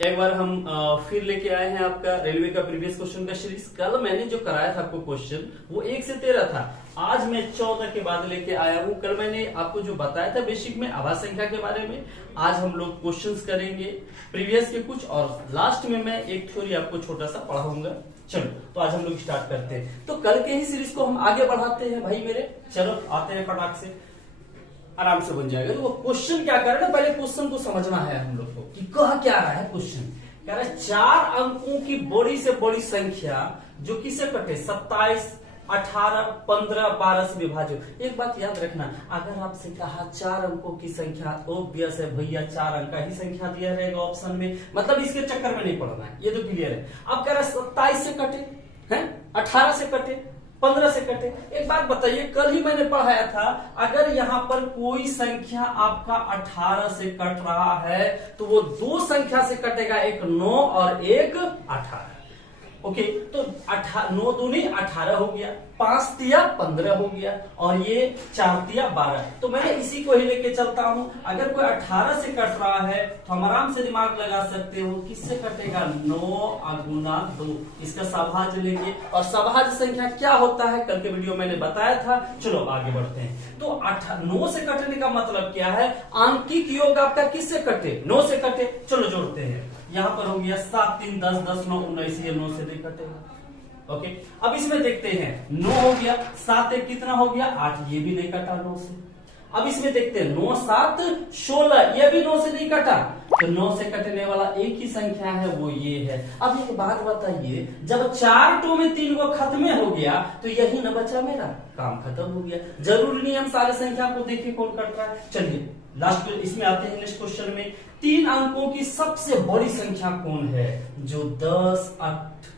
एक बार हम फिर लेके आए हैं आपका रेलवे का प्रीवियस क्वेश्चन का सीरीज। कल मैंने जो कराया था आपको क्वेश्चन वो 1 से 13 था। आज मैं 14 के बाद लेके आया हूं। कल मैंने आपको जो बताया था बेसिक में आवाज संख्या के बारे में, आज हम लोग क्वेश्चंस करेंगे प्रीवियस के कुछ, और लास्ट में मैं एक थ्योरी आपको छोटा सा पढ़ाऊंगा। चलो तो आज हम लोग स्टार्ट करते हैं। तो कल के ही सीरीज को हम आगे बढ़ाते हैं भाई मेरे। चलो आते हैं फटाक से, आराम से बन जाएगा। तो वो क्वेश्चन क्या कर रहे हैं, पहले क्वेश्चन को समझना है हम लोग को कि कह क्या रहा है क्वेश्चन। कह रहा है 4 अंकों की बड़ी से बड़ी संख्या जो किसे कटे 27, 18, 15, 12 से विभाजित। एक बात याद रखना, अगर आपसे कहा 4 अंकों की संख्या, ऑब्वियस है भैया 4 अंक का ही संख्या दिया रहेगा ऑप्शन में, मतलब इसके चक्कर में नहीं पड़ना है, ये तो क्लियर है। अब कह रहा है 27 से कटे हैं, 18 से कटे, 15 से कटे। एक बात बताइए, कल ही मैंने पढ़ाया था, अगर यहाँ पर कोई संख्या आपका 18 से कट रहा है तो वो 2 संख्या से कटेगा, एक 9 और एक 18। ओके, तो 9 दूनी 18 हो गया, 5 तिया 15 हो गया, और ये 4 तिया 12। तो मैंने इसी को ही लेके चलता हूं। अगर कोई 18 से कट रहा है तो हम आराम से दिमाग लगा सकते हो, किससे कटेगा 9 गुना 2, इसका सभाज्य लेंगे। और सभाज्य संख्या क्या होता है कल के वीडियो मैंने बताया था। चलो आगे बढ़ते हैं। तो 9 से कटने का मतलब क्या है, आंकिक योग आपका किससे कटे, 9 से कटे। चलो जोड़ते हैं, यहां पर हो गया 7 3 10 10 9 19, ये 9 से नहीं कटेगा। ओके, अब इसमें देखते हैं 9 हो गया, 7 1 कितना हो गया 8, ये भी नहीं कटा 9 से। अब इसमें देखते हैं 9 7 16, ये भी 9 से नहीं कटा। तो 9 से कटने वाला एक ही संख्या है, वो ये है। अब एक बात बताइए, जब 4 टो में 3 को खत्म हो गया तो यही न बचा, मेरा काम खत्म हो गया। जरूरी नहीं हम सारे संख्या को देखें कौन कट रहा है। चलिए लास्ट इसमें आते हैं नेक्स्ट क्वेश्चन में। 3 अंकों की सबसे बड़ी संख्या कौन है जो 10, 8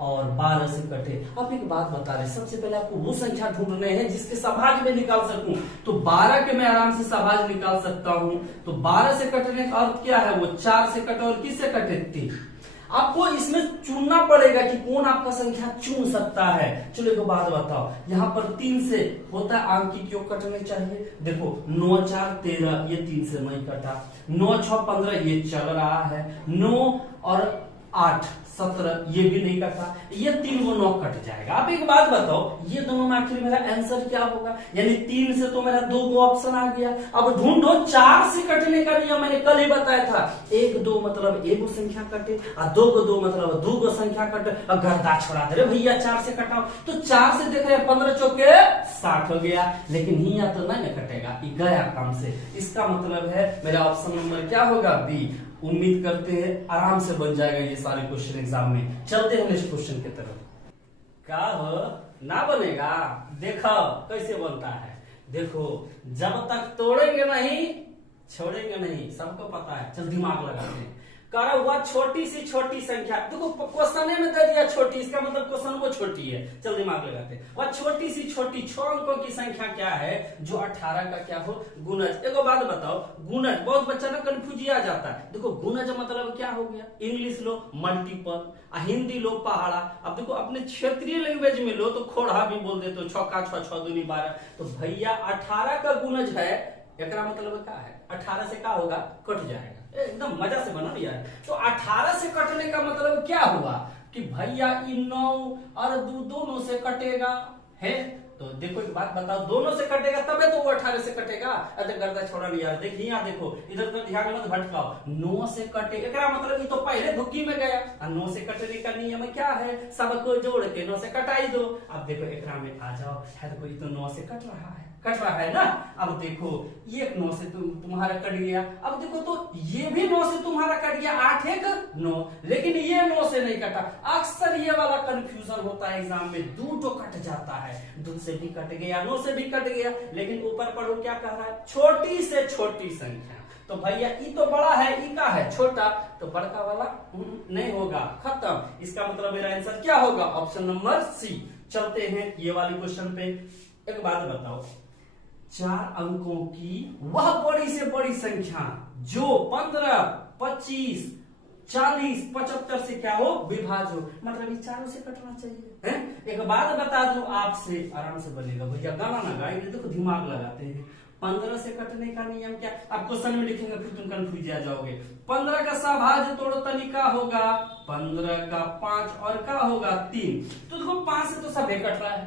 और 12 से कटे। अब एक बात बता रहे, सबसे पहले आपको वो संख्या ढूंढने हैं जिसके सभाज्य में निकाल सकूं। तो 12 के मैं आराम से सभाज्य निकाल सकता हूं। तो 12 से कटने का अर्थ क्या है, वो 4 से कटे, और किससे कटे 3। आपको इसमें चुनना पड़ेगा कि कौन आपका संख्या चुन सकता है। चलो एक बात बताओ, यहाँ पर 3 से होता है आंकिक योग कटने चाहिए। देखो 9 4 13, ये 3 से नहीं कटा। 9 6 15, ये चल रहा है। 9 और 8 17, ये भी नहीं कटा। ये 3 को 9 कट जाएगा। अब एक बात बताओ, ये दोनों में आखिर मेरा आंसर क्या होगा। यानी 3 से तो मेरा 2 को ऑप्शन आ गया। अब ढूंढो 4 से कटने का नियम मैंने कल ही बताया था। 1 2 मतलब एगो संख्या कटे, और 2 को 2 मतलब 2 को संख्या कटे। और गर्दा छोड़ा दे भैया 4 से कटाओ। तो 4 से देख रहे 15 चौके 60 हो गया, लेकिन यहाँ तो नहीं कटेगा, ये गया काम से। इसका मतलब है मेरा ऑप्शन नंबर क्या होगा, बी। उम्मीद करते हैं आराम से बन जाएगा ये सारे क्वेश्चन एग्जाम में। चलते हैं नेक्स्ट क्वेश्चन की तरफ। क्या हो ना बनेगा, देखो कैसे बनता है। देखो जब तक तोड़ेंगे नहीं छोड़ेंगे नहीं, सबको पता है। चल दिमाग लगाते हैं। करा हुआ छोटी सी छोटी संख्या, देखो क्वेश्चन में दे दिया छोटी, इसका मतलब क्वेश्चन वो छोटी है। चल दिमाग लगाते हैं। वह छोटी सी छोटी 6 अंकों की संख्या क्या है जो 18 का क्या हो गुणज। एक बात बताओ, गुणज बहुत बच्चा ना कंफ्यूज आ जाता है। देखो गुणज मतलब क्या हो गया, इंग्लिश लो मल्टीपल, हिंदी लो पहाड़ा। अब देखो अपने क्षेत्रीय लैंग्वेज में लो तो खोड़ा भी बोल देते हो, 6 का 6 6 दूनी 12। तो भैया 18 का गुणज है, एकरा मतलब क्या है 18 से क्या होगा, कट जाएगा। एकदम मजा से बना यार। तो 18 से कटने का मतलब क्या हुआ कि भैया इन 9 और 2 दोनों से कटेगा है। तो देखो एक बात बताओ, दोनों से कटेगा तबे तो वो 18 से कटेगा। अरे गर्दा छोड़ा नहीं यार, देखिए यहाँ देखो, इधर तो ध्यान मत भटकाओ। 9 से कटे, एकरा मतलब ये तो पहले धुक्की में गया। 9 से कटने का नियम क्या है, सबको जोड़ के 9 से कटाई दो। अब देखो एकरा में आ जाओ, है तो कोई तो 9 से कट रहा है ना। अब देखो ये 9 से तुम्हारा कट गया। अब देखो तो ये भी 9 से तुम्हारा कट गया, 8 1 9, लेकिन ये 9 से नहीं कटा। अक्सर ये वाला कंफ्यूजन होता है एग्जाम में, 2 तो कट जाता है, 2 से भी कट गया 9 से भी कट गया, लेकिन ऊपर पढ़ो क्या कह रहा है, छोटी से छोटी संख्या। तो भैया ई तो बड़ा है, ई का है छोटा, तो बड़का वाला नहीं होगा, खत्म। इसका मतलब मेरा आंसर क्या होगा, ऑप्शन नंबर सी। चलते हैं ये वाली क्वेश्चन पे। एक बात बताओ, 4 अंकों की वह बड़ी से बड़ी संख्या जो 15 25 40 75 से क्या हो विभाज्य हो, मतलब ये चारों से कटना चाहिए है। एक बात बता दूं आपसे, आराम से बनेगा भैया, गाना ना गाएंगे, देखो दिमाग लगाते हैं। 15 से कटने का नियम क्या, आप क्वेश्चन में लिखेंगे फिर तुम कंफ्यूज आ जाओगे। 15 का सभाज्य तोड़ो तनिका होगा 15 का 5 और का होगा 3। तो देखो 5 से तो सभी कट रहा है,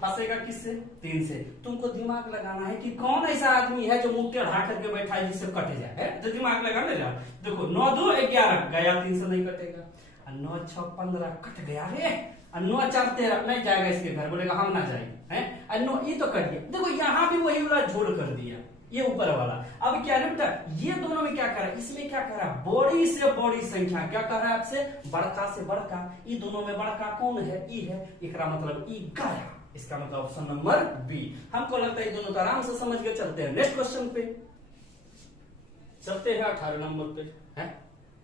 फंसेगा किससे, 3 से। तुमको दिमाग लगाना है कि कौन ऐसा आदमी है जो मुंह टेढ़ा करके बैठा है जिससे कटे जाए, है तो दिमाग लगाने जाओ। देखो 9 2 11 गया, 3 से नहीं कटेगा। 9 6 15 कट गया रे, 9 4 13 नहीं जाएगा इसके घर, बोलेगा हम ना जाएंगे, है 9 ये तो कट गया। देखो यहाँ भी वही वाला जोड़ कर दिया, ये ऊपर वाला। अब क्या है बेटा, ये दोनों में क्या करा, इसमें क्या करा, बड़ी से बड़ी संख्या क्या कह रहा है आपसे, बड़का से बड़का। ये दोनों में बड़का कौन है, ई है, एकरा मतलब ई गया। इसका मतलब ऑप्शन नंबर बी। हमको लगता है ये दोनों तो आराम से समझ के चलते हैं। नेक्स्ट क्वेश्चन पे चलते हैं, 18 नंबर पे है,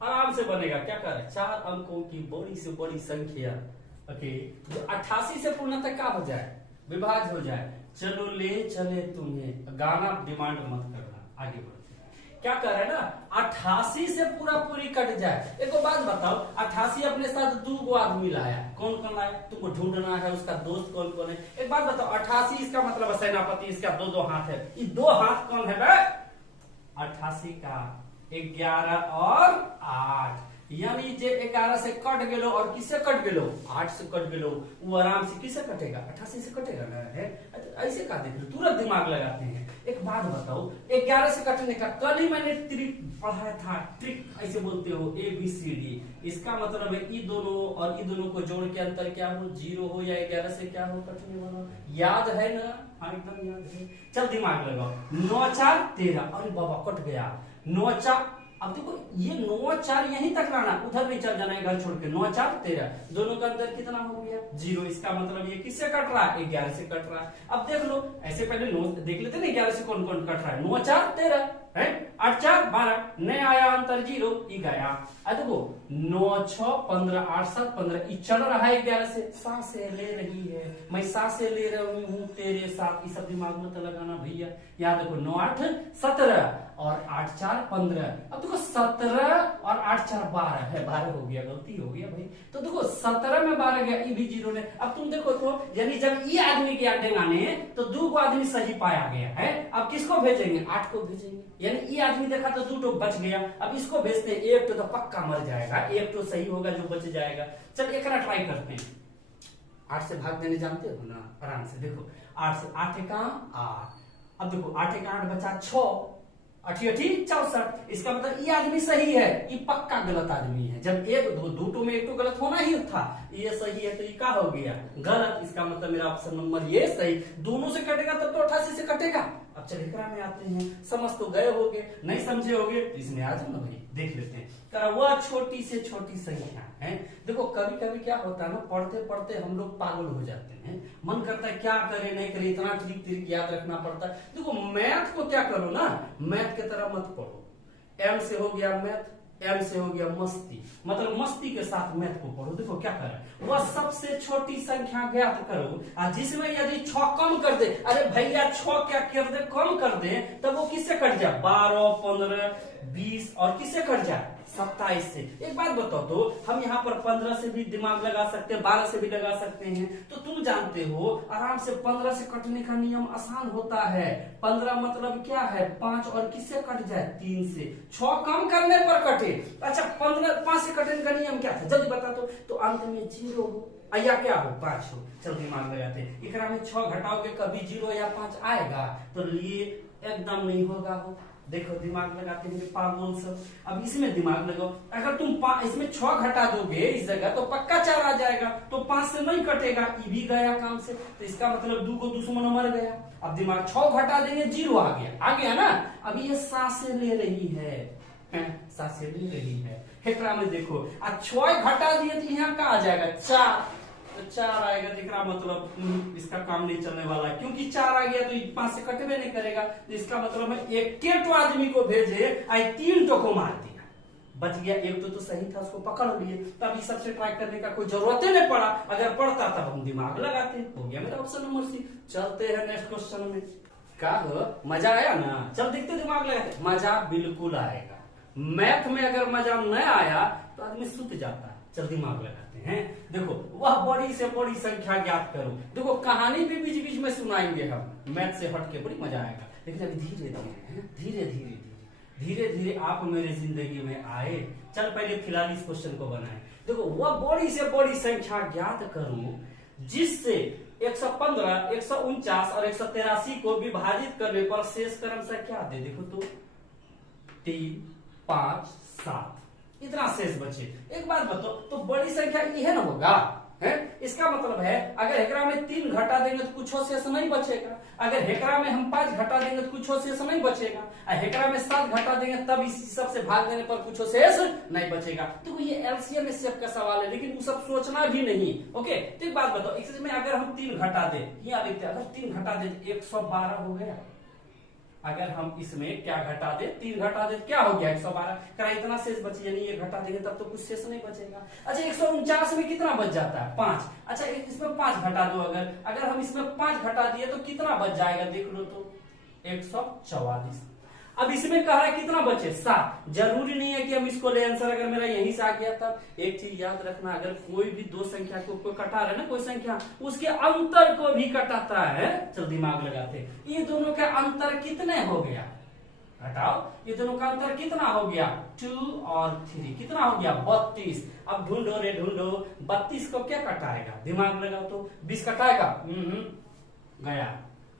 आराम से बनेगा। क्या कर रहा है, 4 अंकों की बड़ी से बड़ी संख्या, ओके, जो 88 से पूर्णतः क्या हो जाए, विभाज्य हो जाए। चलो ले चले तुम्हें, गाना डिमांड मत करना, आगे बढ़ते हैं। क्या कर रहा है ना, 88 से पूरा पूरी कट जाए। एक बात बताओ, 88 अपने साथ 2 आदमी लाया, कौन कौन लाया, तुमको ढूंढना है उसका दोस्त कौन कौन है। एक बात बताओ, 88 इसका मतलब है सेनापति, इसका 2 हाथ है, ये 2 हाथ कौन है बे, 88 का 11 और 8, यानी जे 11 से कट गेलो और किससे कट गेलो, 8 से कट गेलो, वो आराम से किससे कटेगा, 88 से कटेगा ना, है ऐसे का देख लो, तुरंत दिमाग लगाते हैं। एक बात बताओ, 11 से कटने का कल ही मैंने ट्रिक पढ़ाया था, ट्रिक ऐसे बोलते हो ABCD, इसका मतलब है ई दोनों और ई दोनों को जोड़ के अंतर क्या हो, 0 हो या 11 से क्या हो कटने वाला, याद है ना, हाँ एकदम याद है। चल दिमाग लगाओ, 9 4 13, अरे बाबा कट गया, 9 4, अब देखो ये 9 4 यहीं तक लाना, उधर नहीं चल जाना है घर छोड़ के। 9 4 13, दोनों का अंतर कितना हो गया, 0। इसका मतलब ये किससे कट रहा है, 11 से कट रहा है। अब देख लो, ऐसे पहले 9 देख लेते ना, 11 से कौन कौन कट रहा है, 9 4 13 है, 8 4 12, नहीं आया अंतर 0, ये गया। अब देखो 9 6 15 8 7 15, ये चल रहा है 11 से, सांसें ले रही है, मैं सांसें ले रही हूँ तेरे साथ, ये सब दिमाग में तो लगाना भैया। यहाँ देखो 9 8 17 और 8 4 15, अब देखो 17 और 8 4 12 है, 12 हो गया, गलती हो गया भाई। तो देखो 17 में 12 गया, ये भी 0 ने। अब तुम देखो तो, यानी जब ये आदमी के डेंगाने तो 2 आदमी सही पाया गया है। अब किसको भेजेंगे, 8 को भेजेंगे, यानी ये आदमी देखा तो 2 बच गया। अब इसको भेजते हैं, 1 तो पक्का मर जाएगा, 1 तो सही होगा जो बच जाएगा। चल एक ट्राई करते हैं, 8 से भाग देने जानते हो ना, आराम से देखो, 8 से 8 का 8, अब देखो 8 का 8 बचा 6, 8 8 64, इसका मतलब ये आदमी सही है, ये पक्का गलत आदमी है। जब एक दो में एक तो गलत होना ही था, ये सही है तो ये क्या हो गया, गलत। इसका मतलब मेरा ऑप्शन नंबर ये सही, दोनों से कटेगा तब तो 88 से कटेगा। अब चलिए में आते हैं, समझ तो गए होगे, नहीं समझे होगे तो इसमें आ जाओ ना भाई, देख लेते हैं। वह छोटी से छोटी संख्या है। देखो कभी कभी क्या होता है ना, पढ़ते पढ़ते हम लोग पागल हो जाते हैं, मन करता है क्या करें नहीं करें, इतना ट्रिक ट्रिक याद रखना पड़ता है। देखो मैथ को क्या करो ना, मैथ की तरह मत पढ़ो। एम से हो गया मैथ, एम से हो गया मस्ती, मतलब मस्ती के साथ मैथ को पढ़ो। देखो क्या करे, वह सबसे छोटी संख्या ज्ञात करो, जिसमें यदि 6 कम कर दे, अरे भैया 6 क्या कर दे, कम कर दे, तब वो किससे कट जाए, 12 15 20 और किससे कट जाए, 27 से। एक बात बताओ तो, हम यहाँ पर 15 से भी दिमाग लगा सकते हैं, 12 से भी लगा सकते हैं। तो तुम जानते हो आराम से 15 से कटने का नियम आसान होता है। 15 मतलब क्या है, 5 और किससे कट जाए, 3 से। 6 कम करने पर कटे। अच्छा 15 5 से कटने का नियम क्या था, जल्दी बता तो अंत में 0 हो या क्या हो, 5 हो। चलो दिमाग लगाते हैं, एकरा में 6 घटाओगे कभी 0 या 5 आएगा, तो ये एकदम नहीं होगा हो। देखो दिमाग लगाते हैं पागल सब। अब इसमें दिमाग लगाओ, अगर तुम इसमें 6 घटा दोगे इस जगह तो पक्का 4 आ जाएगा, तो 5 से नहीं कटेगा, ये भी गया काम से। तो इसका मतलब 2 को दुश्मन मर गया। अब दिमाग 6 घटा देंगे 0 आ गया ना। अब ये सांसें ले रही है, सांसें ले रही है। हेकरा में देखो, अब 6 घटा दिए तो यहाँ का आ जाएगा 4, तो 4 आएगा, दिख रहा मतलब इसका काम नहीं चलने वाला है, क्योंकि 4 आ गया तो 5 से कटवे नहीं करेगा। तो इसका मतलब है एक तो आदमी को भेजे, 3 को मार दिया, बच गया। एक तो सही था, उसको पकड़ लिए, तब इस सबसे ट्राई करने का कोई जरूरत ही नहीं पड़ा। अगर पड़ता तब हम दिमाग लगाते। हो गया मेरा ऑप्शन नंबर सी। चलते हैं नेक्स्ट क्वेश्चन में। क्या हो, मजा आया ना, चल देखते दिमाग लगाते। मजा बिल्कुल आएगा, मैथ में अगर मजा न आया तो आदमी सुत जाता है। चल दिमाग लगाते हैं। देखो वह बड़ी से बड़ी संख्या ज्ञात करो। देखो कहानी भी बीच बीच में सुनाएंगे हम, मैथ से हट के, बड़ी मजा आएगा। लेकिन अभी धीरे धीरे आप मेरे जिंदगी में आए। चल पहले फिलहाल इस क्वेश्चन को बनाए। देखो, वह बड़ी से बड़ी संख्या ज्ञात करूं जिससे 115, 149 और 183 को विभाजित करने पर शेष क्रमशः क्या दे। देखो तो 3, 5, 7 इतना शेष बचे। एक बात बताओ, तो बड़ी संख्या यह ना होगा है? इसका मतलब है अगर हेकरा में 3 घटा देंगे तो कुछ शेष नहीं बचेगा, अगर हेकरा में हम 5 घटा देंगे तो कुछ शेष नहीं बचेगा, हेकरा में 7 घटा देंगे तब इस सब से भाग देने पर कुछ शेष नहीं बचेगा। तो ये एलसीएम एचसीएफ का सवाल है, लेकिन वो सब सोचना भी नहीं। ओके, तो एक बात बताओ, इसमें अगर हम 3 घटा दे, यहाँ लिखते हैं अगर 3 घटा दे 112 हो गया। अगर हम इसमें क्या घटा दे, 3 घटा दे क्या हो गया 112, करा इतना शेष बचे, यानी ये घटा देंगे तब तो कुछ शेष नहीं बचेगा। अच्छा 149 में कितना बच जाता है 5। अच्छा इसमें 5 घटा दो, अगर हम इसमें 5 घटा दिए तो कितना बच जाएगा देख लो तो 144। अब इसमें कह रहा है कितना बचे 7। जरूरी नहीं है कि हम इसको ले आंसर, अगर मेरा यहीं से आ गया तब। एक चीज याद रखना, अगर कोई भी दो संख्या को कोई कटा रहा है ना, कोई संख्या उसके अंतर को भी कटाता है। चल दिमाग लगाते, ये दोनों का अंतर कितने हो गया, हटाओ, ये दोनों का अंतर कितना हो गया 2 और 3, कितना हो गया 32। अब ढूंढो रे ढूंढो, 32 को क्या कटाएगा, दिमाग लगाओ तो 20 कटाएगा गया,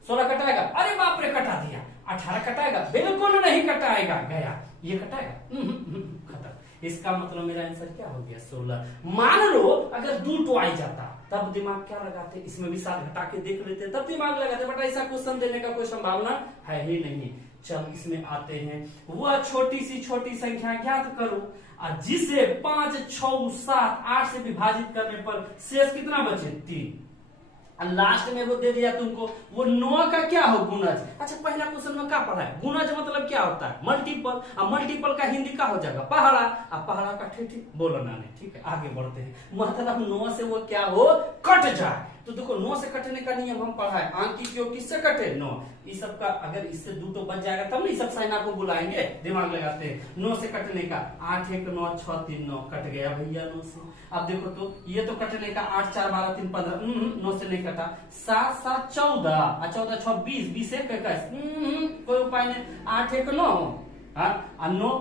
16 कटाएगा, अरे बाप रे कटा दिया, 18 कटाएगा, बिल्कुल नहीं कटाएगा, गया, ये कटाएगा खत्म। इसका मतलब मेरा आंसर क्या हो गया 16। मान लो अगर 2 तो आ जाता तब दिमाग क्या लगाते, इसमें भी 7 घटा के देख लेते तब दिमाग लगाते, बट ऐसा क्वेश्चन देने का कोई संभावना है ही नहीं। चल इसमें आते हैं, वह छोटी संख्या ज्ञात करो और जिसे 5, 6, 7, 8 से विभाजित करने पर शेष कितना बचे 3। लास्ट में वो दे दिया तुमको, वो 9 का क्या हो गुणज। अच्छा पहला क्वेश्चन में क्या पढ़ा है, गुणज मतलब क्या होता है मल्टीपल, अब मल्टीपल का हिंदी क्या हो जाएगा पहाड़ा, अब पहाड़ा का ठीक बोलना नहीं, ठीक है आगे बढ़ते हैं। मतलब 9 से वो क्या हो कट जाए, तो देखो 9 से कटने का नियम हम पढ़ा है, आंकी क्यों किससे कटे 9, इस सब का अगर इससे 2 तो बच जाएगा तब नहीं सब साइना को बुलाएंगे, दिमाग लगाते हैं। 9 से कटने का 8, 1, 9, 6, 3, 9 कट गया भैया 9 से। अब देखो तो ये तो कटने का 8, 4, 12, 3, 15 9 से नहीं कटा, 7, 7, 14 14, 6, 20, 20, 1, 21 कोई उपाय नहीं, 8, 1, 9 9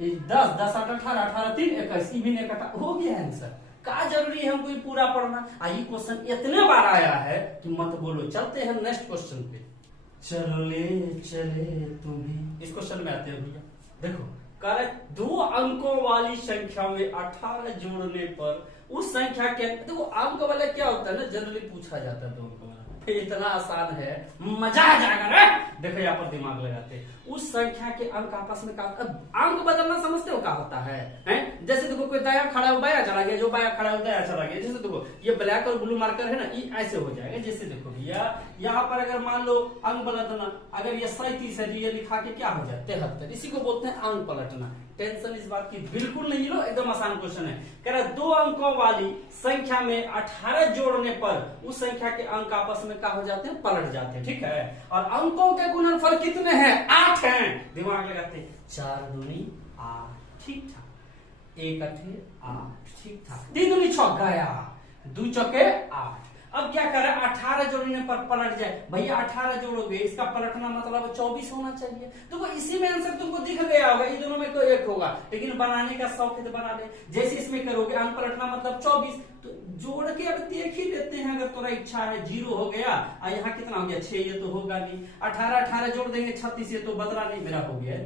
10, 10, 8, 18, 18, 3, 21 भी नहीं कटा, हो गया आंसर। का जरूरी है हमको ये पूरा पढ़ना, ये क्वेश्चन इतने बार आया है कि मत बोलो। चलते हैं नेक्स्ट क्वेश्चन पे, चलो ले चले तुम्हें। इस क्वेश्चन में आते हैं भैया, देखो कह रहे 2 अंकों वाली संख्या में 18 जोड़ने पर उस संख्या के, देखो अंक वाला क्या होता है ना, जनरली पूछा जाता है 2 अंक वाला, इतना आसान है मजा आ जाएगा रे। देखो यहाँ पर दिमाग लगाते, उस संख्या के अंक आपस में अंक बदलना समझते हो क्या होता है हैं? जैसे देखो कोई दाया खड़ा हो बाया चला गया, जो बाया खड़ा हो दाया चला गया। जैसे देखो ये ब्लैक और ब्लू मार्कर है ना, ये ऐसे हो जाएगा। जैसे देखो भैया यहाँ पर अगर मान लो अंक पलटना, अगर ये 37 है ये लिखा के क्या हो जाए 73, इसी को बोलते हैं अंक पलटना। टेंशन इस बात की बिल्कुल नहीं लो, एकदम आसान क्वेश्चन है। कह रहा 2 अंकों वाली संख्या में 18 जोड़ने पर उस संख्या के अंक आपस में क्या हो जाते हैं पलट जाते हैं, ठीक है। और अंकों के गुणनफल कितने हैं 8 हैं, दिमाग लगाते 4 दूनी 8, ठीक ठाक, 1 8 8, ठीक ठाक, 3 दूनी 6 गया, 2 चौके 8। अब क्या करे 18 जोड़ने पर पलट जाए, भैया 18 जोड़ोगे इसका पलटना मतलब 24 होना चाहिए। तो इसी में आंसर तुमको दिख गया होगा, इन दोनों में कोई एक होगा, लेकिन बनाने का शौक है तो बना ले। जैसे इसमें करोगे अंक पलटना मतलब 24, तो जोड़ के अब देख ही लेते हैं, अगर तुम्हारा इच्छा है 0 हो गया और यहाँ कितना हो गया 6, ये तो होगा नहीं। 18 जोड़ देंगे 36, ये तो बदला नहीं, मेरा हो गया।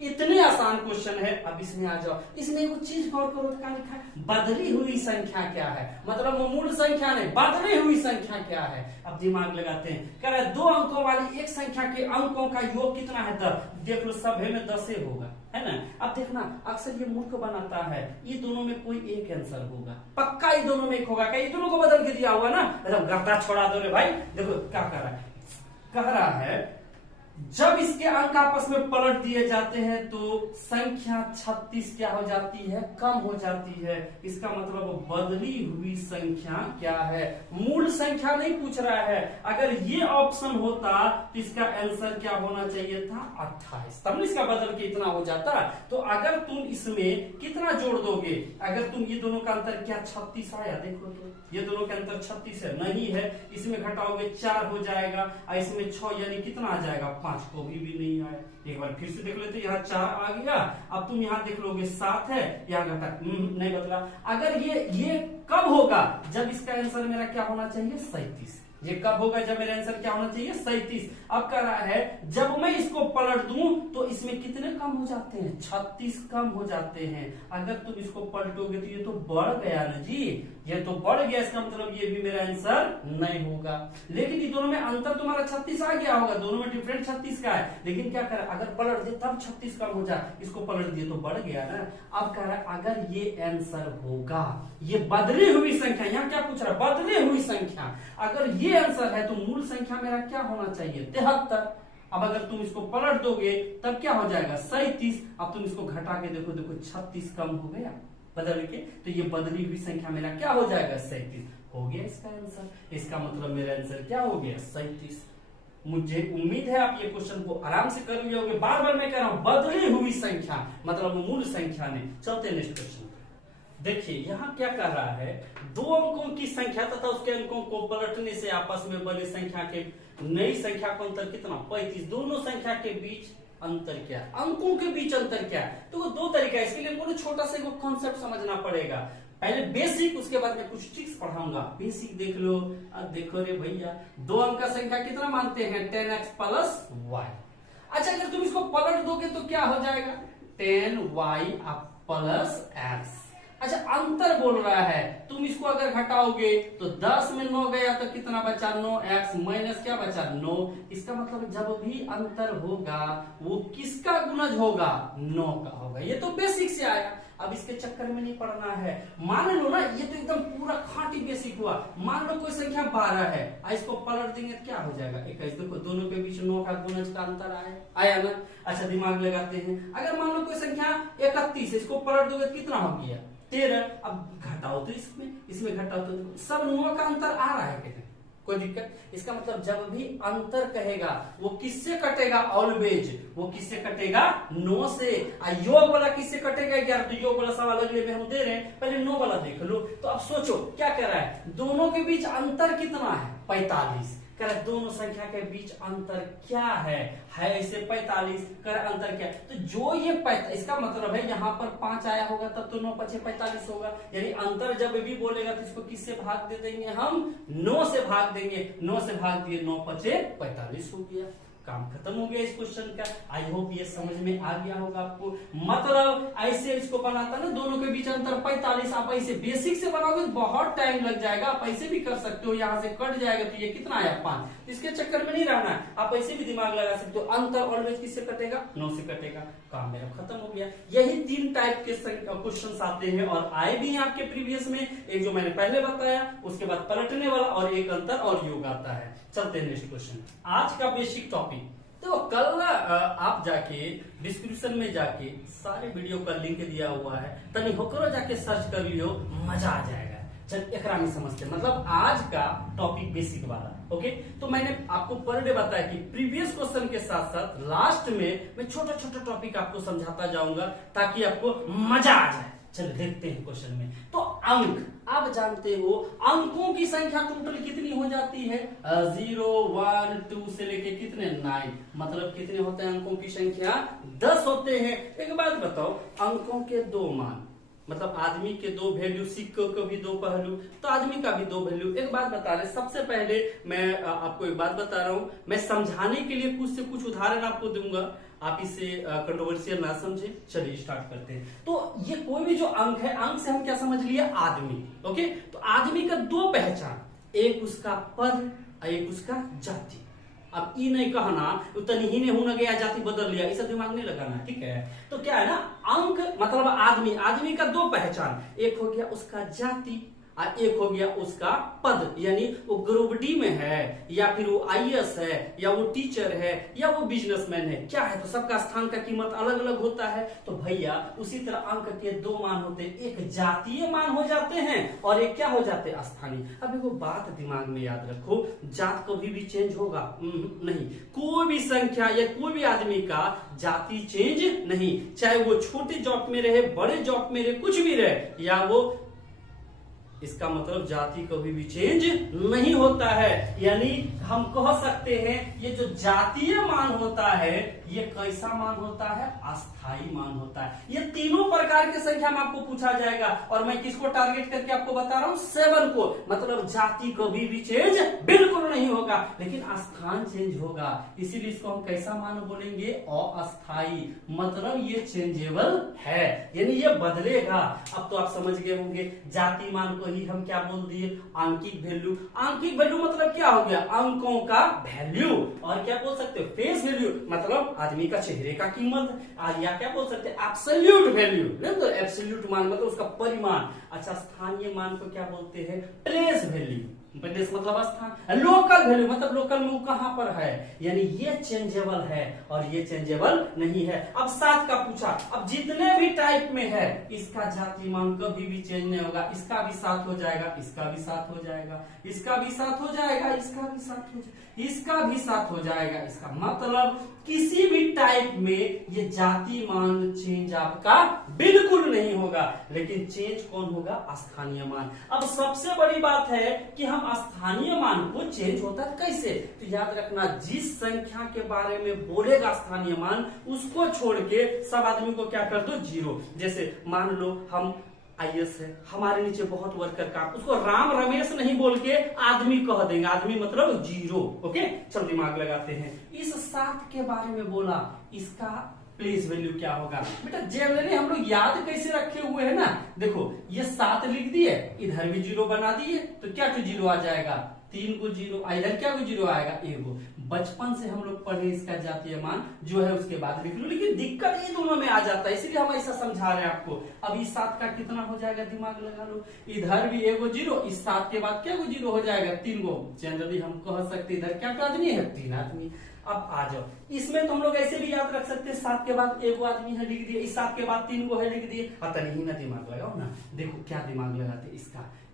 इतने आसान क्वेश्चन है। अब इसमें आ जाओ, इसमें एक चीज गौर करो, क्या लिखा है बदली हुई संख्या क्या है, मतलब मूल संख्या नहीं बदली हुई संख्या क्या है। अब दिमाग लगाते हैं, कह रहा है 2 अंकों वाली एक संख्या के अंकों का योग कितना है 10, देख लो सब में 10 होगा, है ना। अब देखना अक्सर ये मूर्ख बनाता है, ये दोनों में कोई एक आंसर होगा पक्का, ये दोनों में एक होगा, क्या ये दोनों को बदल के दिया हुआ ना, मतलब गर्दा छोड़ा दो रे भाई। देखो क्या कर रहा है, कह रहा है जब इसके अंक आपस में पलट दिए जाते हैं तो संख्या 36 क्या हो जाती है कम हो जाती है। इसका मतलब बदली हुई संख्या क्या है, मूल संख्या नहीं पूछ रहा है। अगर ये ऑप्शन होता तो इसका आंसर क्या होना चाहिए था 28, तब इसका बदल के इतना हो जाता। तो अगर तुम इसमें कितना जोड़ दोगे, अगर तुम ये दोनों का अंतर क्या 36 आया, देखो तो ये दोनों का अंतर 36 है, नहीं है, इसमें घटाओगे 4 हो जाएगा और इसमें 6 यानी कितना आ जाएगा 5 को भी नहीं आया। एक बार फिर से देख लेते, यहाँ 4 आ गया, अब तुम यहाँ देख लोगे 7 है, यहाँ घटा नहीं बदला। अगर ये कब होगा, जब इसका आंसर मेरा क्या होना चाहिए 37। ये कब होगा, जब मेरा आंसर क्या होना चाहिए 37। अब कह रहा है जब मैं इसको पलट दूं तो इसमें कितने कम हो जाते हैं, 36 कम हो जाते हैं। अगर तुम इसको पलटोगे तो ये तो बढ़ गया ना जी, ये तो बढ़ गया, इसका मतलब ये भी मेरा आंसर नहीं होगा। लेकिन ये दोनों में अंतर तुम्हारा 36 आ गया होगा, दोनों में डिफरेंट 36 का है। लेकिन क्या करे, अगर पलट दे तब 36 कम हो जाए, इसको पलट दिए तो बढ़ गया ना। अब कह रहा है अगर ये आंसर होगा, ये बदली हुई संख्या, यहाँ क्या पूछ रहा है, बदली हुई संख्या, अगर ये आंसर है तो मूल संख्या मेरा क्या होना चाहिए 73। अब अगर तुम इसको पलट दोगे तब क्या हो जाएगा 37। अब तुम इसको घटा के देखो, 36 कम हो गया बदल के, तो ये बदली हुई संख्या मेरा क्या हो जाएगा 37 हो गया इसका आंसर। इसका मतलब मेरा आंसर क्या हो गया 37। मुझे उम्मीद है आप ये क्वेश्चन को आराम से कर लियोगे। बार बार मैं कह रहा हूं बदली हुई संख्या मतलब मूल संख्या ने। चलते नेक्स्ट क्वेश्चन। देखिए यहाँ क्या कह रहा है, 2 अंकों की संख्या तथा उसके अंकों को पलटने से आपस में बनी संख्या के नई संख्या का अंतर कितना 35। दोनों संख्या के बीच अंतर क्या है, अंकों के बीच अंतर क्या है। तो वो 2 तरीका है, इसके लिए हमको छोटा सा कॉन्सेप्ट समझना पड़ेगा। पहले बेसिक, उसके बाद में कुछ ट्रिक्स पढ़ाऊंगा। बेसिक देख लो। अब देखो रे भैया, 2 अंक का संख्या कितना मानते हैं 10x प्लस y। अच्छा अगर तुम इसको पलट दोगे तो क्या हो जाएगा 10y प्लस x। अच्छा अंतर बोल रहा है, तुम इसको अगर घटाओगे तो 10 में 9 गया तो कितना बचा 9x माइनस क्या बचा 9। इसका मतलब जब भी अंतर होगा वो किसका गुणज होगा 9 का होगा। ये तो बेसिक से आया, अब इसके चक्कर में नहीं पड़ना है। मान लो ना, ये तो एकदम पूरा खांटी बेसिक हुआ। मान लो कोई संख्या 12 है, इसको पलट देंगे तो क्या हो जाएगा 21। देखो दोनों के बीच 9 का गुणज का अंतर आया ना। अच्छा दिमाग लगाते हैं, अगर मान लो कोई संख्या 31 है, इसको पलट दोगे तो कितना हो गया 13। अब घटाओ तो इसमें घटाओ तो सब 9 का अंतर आ रहा है कहते हैं, कोई दिक्कत। इसका मतलब जब भी अंतर कहेगा वो किससे कटेगा ऑलवेज, वो किससे कटेगा 9 से। योग वाला किससे कटेगा 11। तो योग वाला सवाल अगले में हम दे रहे हैं, पहले 9 वाला देख लो। तो अब सोचो क्या कह रहा है, दोनों के बीच अंतर कितना है 45। कर दोनों संख्या के बीच अंतर क्या है इसे 45। कर अंतर क्या है, तो जो ये इसका मतलब है यहाँ पर 5 आया होगा तब तो 9 5 45 होगा। यानी अंतर जब भी बोलेगा तो इसको किससे भाग दे देंगे हम 9 से भाग देंगे। 9 से भाग दिए 9 5 45 हो गया। काम खत्म हो गया इस क्वेश्चन का। आई होप ये समझ में आ गया होगा आपको। मतलब ऐसे इसको बनाता ना, दोनों के बीच अंतर 45। आप ऐसे बेसिक से बनाओगे तो बहुत टाइम लग जाएगा। आप ऐसे भी कर सकते हो, यहाँ से कट जाएगा तो ये कितना आया 5। इसके चक्कर में नहीं रहना है, आप ऐसे भी दिमाग लगा सकते हो। अंतर ऑलवेज किससे कटेगा 9 से कटेगा। काम मेरा खत्म हो गया। यही 3 टाइप के क्वेश्चन आते हैं और आए भी हैं आपके प्रीवियस में। एक जो मैंने पहले बताया, उसके बाद पलटने वाला और एक अंतर और योग आता है। चलते हैं नेक्स्ट क्वेश्चन। आज का बेसिक टॉपिक तो कल आप जाके डिस्क्रिप्शन में जाके सारे वीडियो का लिंक दिया हुआ है, तनी होकर जाके सर्च कर लियो, मजा आ जाएगा। चल एकरा में समझते, मतलब आज का टॉपिक बेसिक वाला। ओके, तो मैंने आपको पर डे बताया कि प्रीवियस क्वेश्चन के साथ साथ लास्ट में मैं छोटा छोटा टॉपिक आपको समझाता जाऊंगा ताकि आपको मजा आ जाए। चलो देखते हैं क्वेश्चन में। तो अंक, आप जानते हो अंकों की संख्या टोटल कितनी हो जाती है 0 1 2 से लेके कितने 9। मतलब कितने होते हैं अंकों की संख्या 10 होते हैं। एक बात बताओ, अंकों के 2 मान मतलब आदमी के 2 वैल्यू, सिक्कों के भी 2 पहलू, तो आदमी का भी 2 वैल्यू। एक बात बता रहे, सबसे पहले मैं आपको एक बात बता रहा हूं, मैं समझाने के लिए कुछ से कुछ उदाहरण आपको दूंगा, आप इसे कंट्रोवर्शियल ना समझे। चलिए स्टार्ट करते हैं। तो ये कोई भी जो अंक है, अंक से हम क्या समझ लिया आदमी। ओके, तो आदमी का 2 पहचान, एक उसका पद और एक उसका जाति। अब ई नहीं कहना तनी ही ने होना गया जाति बदल लिया, इसे दिमाग नहीं लगाना, ठीक है। तो क्या है ना, अंक मतलब आदमी, आदमी का 2 पहचान, एक हो गया उसका जाति और एक हो गया उसका पद। यानी वो ग्रुप डी में है या फिर वो आईएएस है या वो टीचर है या वो बिजनेसमैन है, क्या है। तो सबका स्थान का कीमत अलग अलग होता है। तो भैया उसी तरह अंक के 2 मान होते हैं, एक जातीय मान हो जाते हैं और एक क्या हो जाते हैं स्थानीय। अब एगो बात दिमाग में याद रखो, जात कभी भी चेंज होगा नहीं। कोई भी संख्या या कोई भी आदमी का जाति चेंज नहीं, चाहे वो छोटे जॉब में रहे, बड़े जॉब में रहे, कुछ भी रहे, या वो इसका मतलब जाति कभी भी चेंज नहीं होता है। यानी हम कह सकते हैं ये जो जातीय मान होता है ये कैसा मान होता है, अस्थाई मान होता है। ये तीनों प्रकार की संख्या में आपको पूछा जाएगा और मैं किसको टारगेट करके आपको बता रहा हूं, 7 को। मतलब जाति कभी भी चेंज बिल्कुल नहीं होगा, लेकिन स्थान चेंज होगा, इसीलिए इसको हम कैसा मान बोलेंगे, अस्थाई। मतलब ये चेंजेबल है, यानी ये बदलेगा। अब तो आप समझ गए होंगे जाति मान को ही हम क्या बोल दिए, आंकिक वैल्यू। आंकिक वैल्यू मतलब क्या हो गया, अंकों का वैल्यू। और क्या बोल सकते हो, फेस वैल्यू मतलब आदमी का चेहरे का कीमत, या क्या बोल सकते हैं एब्सोल्यूट वैल्यू, तो एब्सोल्यूट मान मतलब उसका परिमाण। अच्छा, स्थानीय मान को क्या बोलते हैं, प्लेस वैल्यू। प्लेस मतलब स्थान। लोकल वैल्यू मतलब लोकल में वो कहां पर है, यानी ये चेंजेबल है और ये चेंजेबल नहीं है। अब 7 का पूछा, अब जितने भी टाइप में है इसका जाति मान कभी भी चेंज नहीं होगा। इसका भी 7 हो जाएगा, इसका भी 7 हो जाएगा, इसका भी 7 हो जाएगा, इसका भी 7 हो जाएगा, इसका भी 7 हो जाएगा। इसका मतलब किसी भी टाइप में ये जाति मान चेंज आपका बिल्कुल नहीं होगा, लेकिन चेंज कौन होगा, स्थानीय मान। अब सबसे बड़ी बात है कि हम स्थानीय मान को चेंज होता है कैसे, तो याद रखना जिस संख्या के बारे में बोलेगा स्थानीय मान उसको छोड़ के सब आदमी को क्या कर दो, 0। जैसे मान लो हम आईएएस है, हमारे नीचे बहुत वर्कर का, उसको राम रमेश नहीं बोल के आदमी कह देंगे, आदमी मतलब 0। ओके, चलो दिमाग लगाते हैं। इस 7 के बारे में बोला, इसका प्लेस वैल्यू क्या होगा। बेटा जनरली हम लोग याद कैसे रखे हुए हैं ना, देखो ये 7 लिख दिए, इधर भी 0 बना दिए, तो क्या 0 आ जाएगा, 3 को 0, इधर क्या 0 आएगा, 1। बचपन से हम लोग पढ़े इसका जातीय मान जो है उसके बाद लिख लो, लेकिन दिक्कत ये दोनों में आ जाता है, इसलिए हम ऐसा समझा रहे हैं आपको। अब इस 7 का कितना हो जाएगा, दिमाग लगा लो, इधर भी 1 0, इस 7 के बाद क्या 0 हो जाएगा, 3 गो। जनरली हम कह सकते इधर क्या आदमी है, 3 आदमी। अब आ जाओ, इसमें तो हम लोग ऐसे भी याद रख सकते हैं, 7 के बाद 1 आदमी है लिख दिए, इस 7 के बाद 3 गो है लिख दिए। पता नहीं ना, दिमाग लगाओ ना। देखो क्या दिमाग लगाते,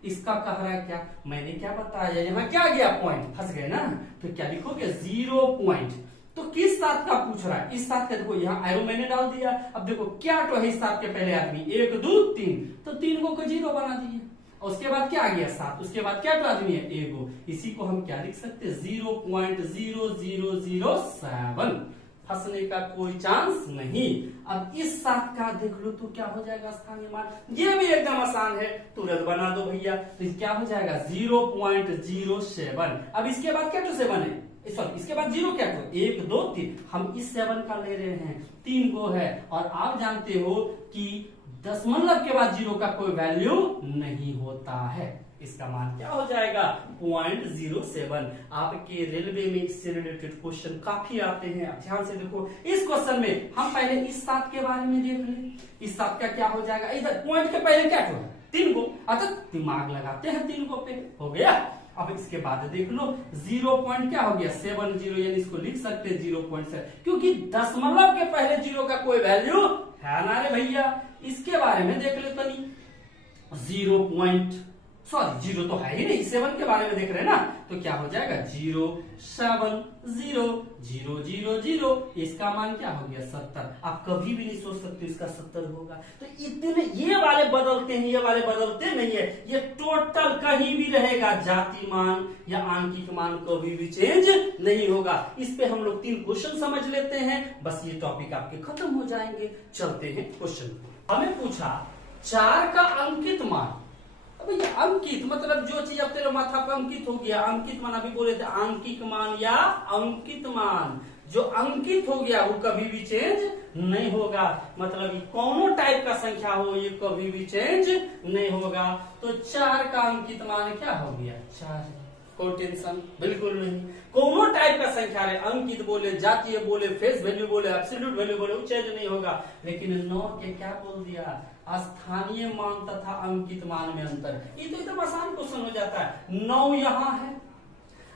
इसका कह रहा है क्या, मैंने क्या बताया, यहाँ क्या गया पॉइंट, फंस गए ना, तो क्या लिखोगे 0 पॉइंट। तो किस 7 का पूछ रहा है, इस 7 का देखो यहाँ एरो मैंने डाल दिया। अब देखो क्या तो है इस 7 के पहले आदमी, 1 2 3, तो 3 को 0 बना दिए। और उसके बाद क्या आ गया 7, उसके बाद क्या तो आदमी है, 1। इसी को हम क्या लिख सकते हैं, 0.0007। फंसने का कोई चांस नहीं। अब इस 7 का देख लो तो क्या हो जाएगा स्थानीय मान, ये भी एकदम आसान है, तुरंत बना दो भैया। तो क्या हो जाएगा 0.07। अब इसके बाद क्या तो 7 है, सॉरी इसके बाद 0 क्या तो 1 2 3, हम इस 7 का ले रहे हैं, 3 को है। और आप जानते हो कि दशमलव के बाद 0 का कोई वैल्यू नहीं होता है, इसका मान क्या हो जाएगा 0.07। आपके रेलवे में इससे रिलेटेड क्वेश्चन काफी आते हैं, ध्यान से देखो। इस क्वेश्चन में हम पहले इस 7 के बारे में देख लें, इस 7 का क्या हो जाएगा, इधर पॉइंट के पहले क्या होगा 3 को, अतः दिमाग लगाते हैं 3 को पे, हो गया। अब इसके बाद देख लो 0 पॉइंट क्या हो गया 70, यानी इसको लिख सकते हैं 0.7, क्योंकि दशमलव के पहले 0 का कोई वैल्यू है ना रे भैया। इसके बारे में देख ले तो नहीं, 0 तो है ही नहीं, 7 के बारे में देख रहे हैं ना, तो क्या हो जाएगा 0.700000। इसका मान क्या हो गया 70। आप कभी भी नहीं सोच सकते इसका 70 होगा। तो इतने ये वाले बदलते हैं, ये वाले बदलते नहीं है, ये टोटल कहीं भी रहेगा, जाति मान या आंकिक मान कभी भी चेंज नहीं होगा। इस पे हम लोग 3 क्वेश्चन समझ लेते हैं, बस ये टॉपिक आपके खत्म हो जाएंगे। चलते हैं क्वेश्चन। हमें पूछा 4 का अंकित मान। अब ये अंकित मतलब जो चीज अब तेरे माथा पर अंकित हो गया, अंकित मान अभी बोले थे आंकिक मान या अंकित मान, जो अंकित हो गया वो कभी भी चेंज नहीं होगा। मतलब कौनो टाइप का संख्या हो ये कभी भी चेंज नहीं होगा। तो 4 का अंकित मान क्या हो गया 4, कोई टेंशन बिल्कुल नहीं। कोनो टाइप का संख्या रहे, अंकित बोले, जातीय बोले, फेस वैल्यू बोले, एब्सोल्यूट वैल्यू बोले, वो चेंज नहीं होगा। लेकिन 9 के क्या बोल दिया, स्थानीय मान तथा अंकित मान में अंतर। ये तो एकदम आसान क्वेश्चन हो जाता है। 9 यहाँ है,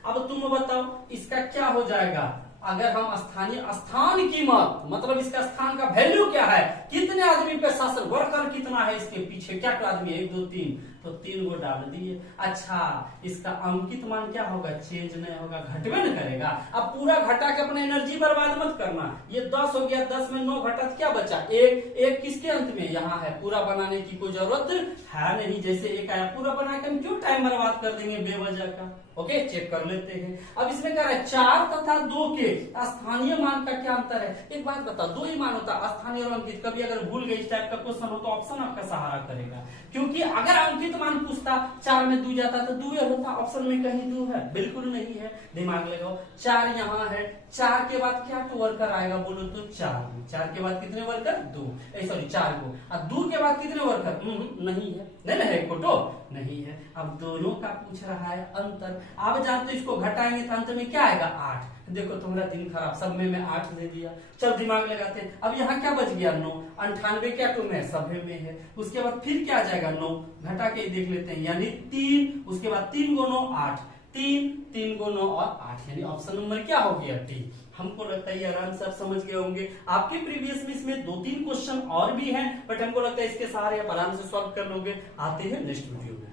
अब तुम बताओ इसका क्या हो जाएगा अगर हम स्थान कीमत मतलब इसका स्थान का वैल्यू क्या है, कितने आदमी पे शासन, वर्कर कितना है इसके पीछे, क्या क्या आदमी है, 1 2 3, तो 3 को डाल दिए। अच्छा इसका अंकित मान क्या होगा, चेंज नहीं होगा, घटवे न करेगा। अब पूरा घटा के अपना एनर्जी बर्बाद मत करना। ये 10 हो गया, 10 में 9 घटा तो क्या बचा, एक किसके अंत में यहाँ है, पूरा बनाने की कोई जरूरत है नहीं। जैसे एक आया पूरा बना के हम क्यों टाइम बर्बाद कर देंगे बेवजह का। ओके चेक कर लेते हैं। अब इसमें क्या है, 4 तथा 2 के स्थानीय मान का क्या अंतर है। एक बात बता, 2 ही मान होता स्थानीय और अंकित। कभी अगर भूल गए इस टाइप का क्वेश्चन हो तो ऑप्शन आपका सहारा करेगा, क्योंकि अगर अंकित मान पूछता 4 में 2 जाता तो 2 होता, ऑप्शन में कहीं 2 है, बिल्कुल नहीं है। दिमाग लगाओ, 4 यहाँ है, 4 के बाद क्या तो वर्कर आएगा बोलो तो 4 के बाद कितने वर्कर, 2, सॉरी 4 को, अब 2 के बाद कितने वर्कर, नहीं है, नहीं है कोटो नहीं है। अब दोनों का पूछ रहा है अंतर। आप जानते हो इसको घटाएंगे तो अंत में क्या आएगा, 8। देखो तुम्हारा दिन खराब, सब में 8 दे दिया। चल दिमाग लगाते हैं। अब यहाँ क्या बच गया, 9, 98 क्या टू में, सभे में है। उसके बाद फिर क्या आ जाएगा, 9 घटा के देख लेते हैं, यानी 3, उसके बाद 3 को 9 8, 3 को 9 और 8, यानी ऑप्शन नंबर क्या हो गया, डी। हमको लगता है ये आराम से आप समझ गए होंगे। आपके प्रीवियस में इसमें 2-3 क्वेश्चन और भी हैं, बट हमको लगता है इसके सहारे आप आराम से सॉल्व कर लोगे। आते हैं नेक्स्ट वीडियो में।